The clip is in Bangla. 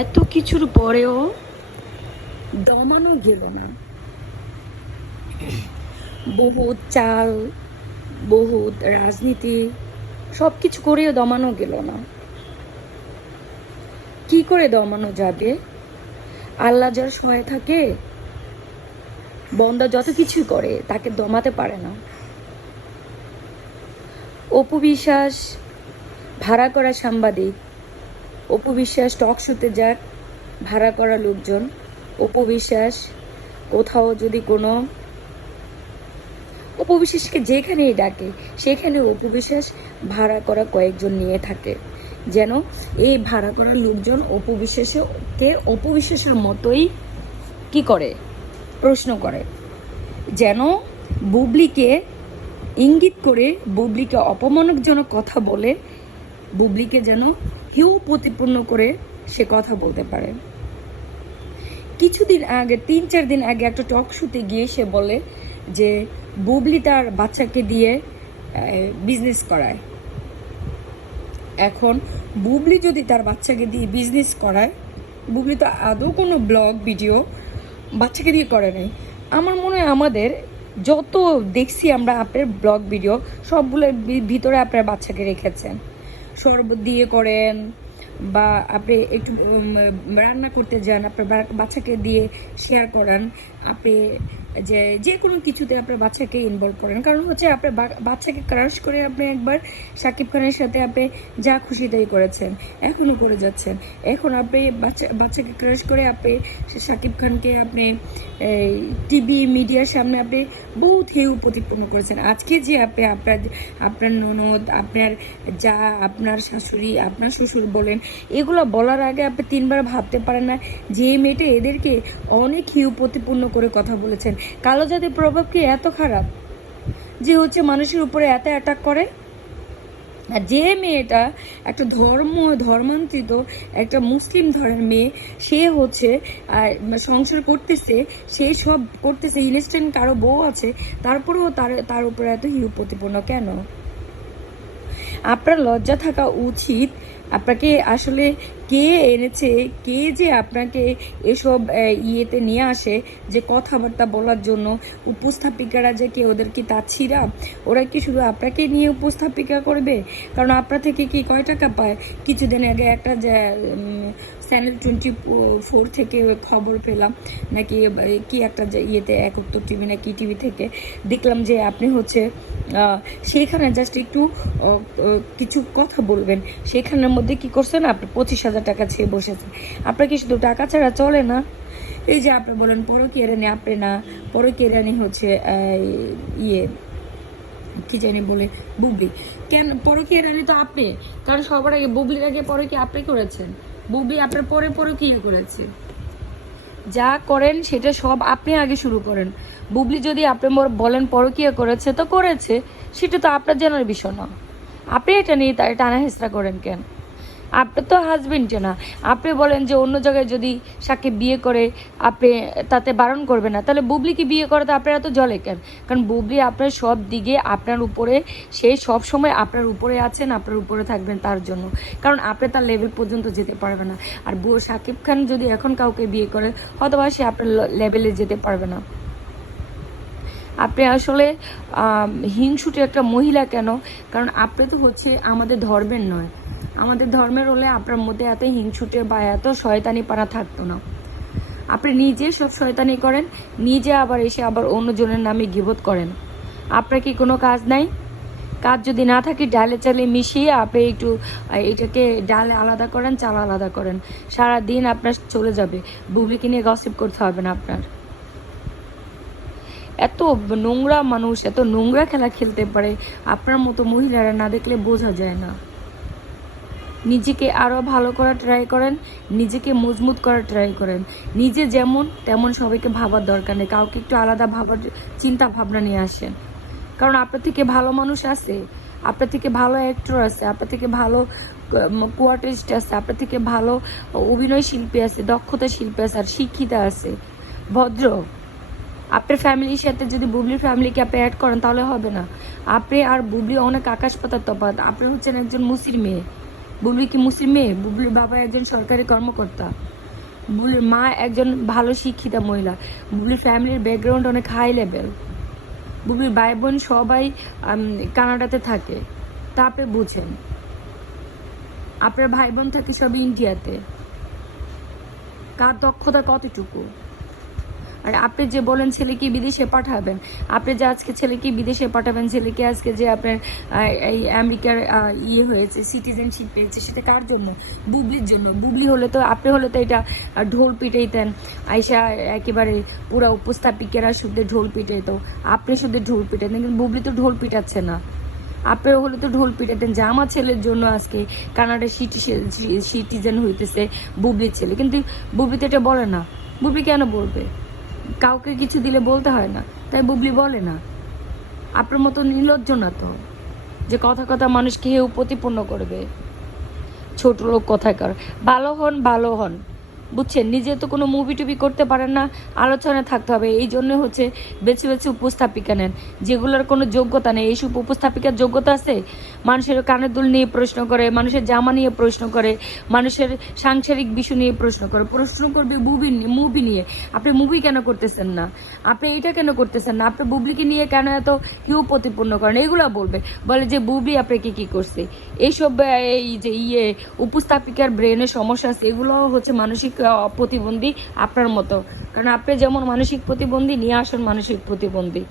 এত কিছুর পরেও দমানো গেল না। বহুত চাল, বহুত রাজনীতি, সব কিছু করেও দমানো গেল না। কি করে দমানো যাবে? আল্লাহ যার সহায় থাকে, বন্দা যত কিছুই করে তাকে দমাতে পারে না। অপু বিশ্বাস ভাড়া করা সাংবাদিক, অপু বিশ্বাস টক শোতে যাক, ভাড়া করা লোকজন, অপু বিশ্বাস কোথাও যদি কোনো অপু বিশ্বাসকে যেখানেই ডাকে সেখানে অপু বিশ্বাস ভাড়া করা কয়েকজন নিয়ে থাকে, যেন এই ভাড়া করা লোকজন অপু বিশ্বাসের মতোই কি করে, প্রশ্ন করে, যেন বুবলিকে ইঙ্গিত করে, বুবলিকে অপমানজনক কথা বলে, বুবলিকে যেন হেউ প্রতিপন্ন করে সে কথা বলতে পারে। কিছুদিন আগে, 3-4 দিন আগে একটা টক শোতে গিয়ে সে বলে যে বুবলি তার বাচ্চাকে দিয়ে বিজনেস করায়। এখন বুবলি যদি তার বাচ্চাকে দিয়ে বিজনেস করায়, বুবলি তো আদৌ কোনো ব্লগ ভিডিও বাচ্চাকে দিয়ে করে নাই। আমার মনে হয় আমাদের যত দেখছি আমরা আপনার ব্লগ ভিডিও সবগুলোর ভিতরে আপনার বাচ্চাকে রেখেছেন। শরবত দিয়ে করেন, বা আপনি একটু রান্না করতে যান, আপনার বাচ্চাকে দিয়ে শেয়ার করেন, আপনি যে কোনো কিছুতে আপনার বাচ্চাকে ইনভলভ করেন। কারণ হচ্ছে আপনার বাচ্চাকে ক্রাশ করে আপনি একবার শাকিব খানের সাথে আপনি যা খুশি তাই করেছেন, এখনও করে যাচ্ছেন। এখন আপনি বাচ্চাকে ক্রাশ করে আপনি শাকিব খানকে আপনি টিভি মিডিয়ার সামনে আপনি বহুত হেউ প্রতিপন্ন করেছেন। আজকে যে আপনি আপনার ননদ, আপনার যা, আপনার শাশুড়ি, আপনার শ্বশুর বলেন, এগুলো বলার আগে আপনি 3বার ভাবতে পারেন না যে মেয়েটা এদেরকে অনেক হিউ প্রতিপূর্ণ করে কথা বলেছেন। কালো জাতির প্রভাব কি এত খারাপ যে হচ্ছে মানুষের উপরে এত অ্যাটাক করে? আর যে মেয়েটা একটা ধর্মান্তরিত একটা মুসলিম ধর্মের মেয়ে, সে হচ্ছে সংসার করতেছে, সে সব করতেছে, ইনস্ট্যান্ট কারো বউ আছে, তারপরেও তার উপরে এত হিউ প্রতিপন্ন কেন? আপনার লজ্জা থাকা উচিত। আপনাকে আসলে কে এনেছে, কে যে আপনাকে এসব ইয়েতে নিয়ে আসে যে কথাবার্তা বলার জন্য? উপস্থাপিকারা যে কে, ওদের কি তাচ্ছিরা? ওরা কি শুধু আপনাকে নিয়ে উপস্থাপিকা করবে? কারণ আপনার থেকে কি কয় টাকা পায়? কিছুদিন আগে একটা চ্যানেল 24 থেকে খবর পেলাম নাকি, কি একটা ইয়েতে 71 টিভি না কি টিভি থেকে দেখলাম যে আপনি হচ্ছে সেইখানে জাস্ট একটু কিছু কথা বলবেন, সেখানের মধ্যে কি করছেন, আপনি 25,000 টাকা ছেয়ে বসেছেন। আপনার কি শুধু টাকা ছাড়া চলে না? এই যে আপনি বলেন পরকীয়া রানী, আপনি না, পরকীয়া রানী হচ্ছে ইয়ে কি জানি বলে বুবলি। কেন পরকীয়া রানী তো আপনি? কারণ সবার আগে বুবলির আগে পরকীয়া আপনি করেছেন, বুবলি আপনার পরে পরকীয়া করেছে। যা করেন সেটা সব আপনি আগে শুরু করেন। বুবলি যদি আপনি বলেন পরকীয়া করেছে তো করেছে, সেটা তো আপনার জানার বিষয় না। আপনি এটা নিয়ে টানা হেঁচড়া করেন কেন? আপনার তো হাজবেন্ডে না। আপনি বলেন যে অন্য জায়গায় যদি সাকিব বিয়ে করে আপনি তাতে বারণ করবে না, তাহলে বুবলিকে বিয়ে করে তো আপনারা তো জলে কেন? কারণ বুবলি আপনার সব দিকে আপনার উপরে, সে সব সময় আপনার উপরে আছেন, আপনার উপরে থাকবেন তার জন্য, কারণ আপনি তার লেভেল পর্যন্ত যেতে পারবে না। আর সাকিব খান যদি এখন কাউকে বিয়ে করে, হয়তো বা সে আপনার লেভেলে যেতে পারবে না। আপনি আসলে হিংসুটে একটা মহিলা কেন? কারণ আপনি তো হচ্ছে আমাদের ধর্মের নয়। আমাদের ধর্মের হলে আপনার মধ্যে এত হিংসুটে বা এত শয়তানি পানা থাকতো না। আপনি নিজে সব শয়তানি করেন, নিজে আবার এসে আবার অন্যজনের নামে গিবত করেন। আপনার কি কোনো কাজ নাই? কাজ যদি না থাকে ডালে চালে মিশিয়ে আপনি একটু এটাকে ডালে আলাদা করেন, চাল আলাদা করেন, সারা দিন আপনার চলে যাবে। বুবলিকে নিয়ে গসিপ করতে হবে না আপনার। এত নোংরা মানুষ এত নোংরা খেলা খেলতে পারে, আপনার মতো মহিলারা না দেখলে বোঝা যায় না। নিজেকে আরও ভালো করার ট্রাই করেন, নিজেকে মজবুত করার ট্রাই করেন। নিজে যেমন তেমন সবাইকে ভাবার দরকার নেই, কাউকে একটু আলাদা ভাবার চিন্তা ভাবনা নিয়ে আসেন। কারণ আপনার থেকে ভালো মানুষ আছে, আপনার থেকে ভালো অ্যাক্টর আছে, আপনার থেকে ভালো কোয়ার্টিস্ট আছে, আপনার থেকে ভালো অভিনয় শিল্পী আছে, দক্ষতা শিল্পী আছে, আর শিক্ষিতা আছে, ভদ্র। আপনার ফ্যামিলির সাথে যদি বুবলির ফ্যামিলিকে আপনি অ্যাড করেন তাহলে হবে না। আপনি আর বুবলি অনেক আকাশ পাতার তফাৎ। আপনি হচ্ছেন একজন মুসির মেয়ে, বুবলি কি মুসলিম মেয়ে? বুবলির বাবা একজন সরকারি কর্মকর্তা, বুবলির মা একজন ভালো শিক্ষিতা মহিলা, বুবলির ফ্যামিলির ব্যাকগ্রাউন্ড অনেক হাই লেভেল, বুবলির ভাই বোন সবাই কানাডাতে থাকে। তা আপনি বুঝেন, আপনার ভাই বোন থাকে সব ইন্ডিয়াতে। কার দক্ষতা কতটুকু? আর আপনি যে বলেন ছেলেকে বিদেশে পাঠাবেন, আপনি যে আজকে ছেলেকে বিদেশে পাঠাবেন, ছেলেকে আজকে যে আপনার এই আমেরিকার ইয়ে হয়েছে, সিটিজেনশিপ পেয়েছে, সেটা কার জন্য? বুবলির জন্য। বুবলি হলে তো, আপনি হলে তো এটা ঢোল পিটাইতেন, আইসা একেবারে পুরা উপস্থাপিকেরা শুধু ঢোল পিটাইতো, আপনি শুধু ঢোল পিটাইতেন, কিন্তু বুবলি তো ঢোল পিটাচ্ছে না। আপনার হলে তো ঢোল পিটাতেন যে আমার ছেলের জন্য আজকে কানাডার সিটিজেন হইতেছে বুবলির ছেলে, কিন্তু বুবলি তো এটা বলে না। বুবলি কেন বলবে? কাউকে কিছু দিলে বলতে হয় না, তাই বুবলি বলে না। আপনার মতো নির্লজ্জ না তো, যে কথা কথা মানুষকে হেউ প্রতিপন্ন করবে। ছোট লোক কথাকার। ভালো হন, ভালো হন, বুঝছেন? নিজে তো কোনো মুভি টুভি করতে পারেন না, আলোচনায় থাকতে হবে। এই জন্য হচ্ছে বেছে বেছে উপস্থাপিকা নেন যেগুলোর কোনো যোগ্যতা নেই। এইসব উপস্থাপিকার যোগ্যতা আছে? মানুষের কানের দুল নিয়ে প্রশ্ন করে, মানুষের জামা নিয়ে প্রশ্ন করে, মানুষের সাংসারিক বিষয় নিয়ে প্রশ্ন করে, প্রশ্ন করবে মুভি নিয়ে। আপনি মুভি কেন করতেছেন না? আপনি এটা কেন করতেছেন না? আপনি বুবলিকে নিয়ে কেন এত কেউ প্রতিপন্ন করেন? এগুলো বলে যে বুবলি আপনাকে কি করছে। এইসব এই যে উপস্থাপিকার ব্রেনের সমস্যা আছে, এগুলো হচ্ছে মানসিক প্রতিবন্ধী আপনার মতো। কারণ আপনি যেমন মানসিক প্রতিবন্ধী, নিয়ে আসুন মানসিক প্রতিবন্ধী।